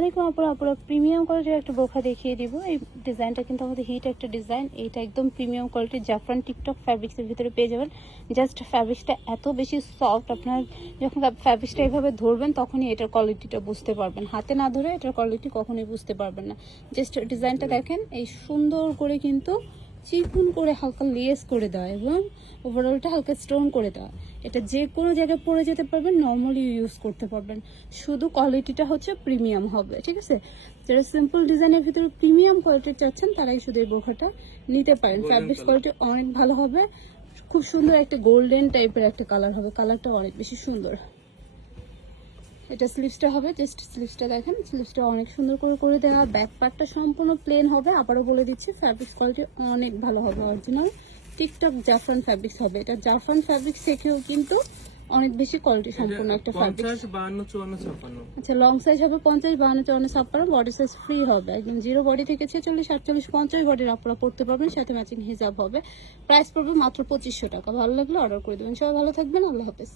আলাইকুম আপুরা প্রিমিয়াম কোয়ালিটির একটা বোরখা দেখিয়ে দিব। এই ডিজাইনটা কিন্তু আমাদের হিট একটা ডিজাইন, এটা একদম প্রিমিয়াম কোয়ালিটির জাফরান টিকটক ফ্যাব্রিক্সের ভিতরে পেয়ে যাবেন। জাস্ট ফ্যাব্রিক্সটা এত বেশি সফট, আপনার যখন ফ্যাব্রিক্সটা এইভাবে ধরবেন তখনই এটার কোয়ালিটিটা বুঝতে পারবেন, হাতে না ধরে এটার কোয়ালিটি কখনোই বুঝতে পারবেন না। জাস্ট ডিজাইনটা দেখেন, এই সুন্দর করে কিন্তু চিকুন করে হালকা লেস করে দেওয়া এবং ওভারঅলটা হালকা স্টোন করে দেওয়া। এটা যে কোনো জায়গায় পরে যেতে পারবেন, নর্মালি ইউজ করতে পারবেন, শুধু কোয়ালিটিটা হচ্ছে প্রিমিয়াম হবে, ঠিক আছে? যারা সিম্পল ডিজাইনের ভিতরে প্রিমিয়াম কোয়ালিটি চাচ্ছেন তারাই শুধু এই বোরখাটা নিতে পারেন। ফ্যাব্রিক্স কোয়ালিটি অনেক ভালো হবে, খুব সুন্দর একটা গোল্ডেন টাইপের একটা কালার হবে, কালারটা অনেক বেশি সুন্দর। এটা স্লিভসটা হবে, জাস্ট স্লিভসটা দেখেন, স্লিভসটা অনেক সুন্দর করে করে দেওয়া। ব্যাক পার্টটা সম্পূর্ণ প্লেন হবে। আবারও বলে দিচ্ছি, ফ্যাব্রিক্স কোয়ালিটি অনেক ভালো হবে, অরিজিনাল টিকটক জাফরান ফ্যাব্রিক্স হবে। এটা জাফরান ফ্যাব্রিক্স থেকেও কিন্তু অনেক বেশি কোয়ালিটি সম্পূর্ণ একটা ফ্যাব্রিক্স। 50 52 54 56। আচ্ছা, লং সাইজ হবে 50 52 54 56, বডি সাইজ ফ্রি হবে একদম, জিরো বডি থেকে 46 48 50 বডির আপনারা পড়তে পারবেন, সাথে ম্যাচিং হিজাব হবে। প্রাইস পড়বে মাত্র 2500 টাকা। ভালো লাগলে অর্ডার করে দেবেন। সবাই ভালো থাকবেন, আল্লাহ হাফেজ।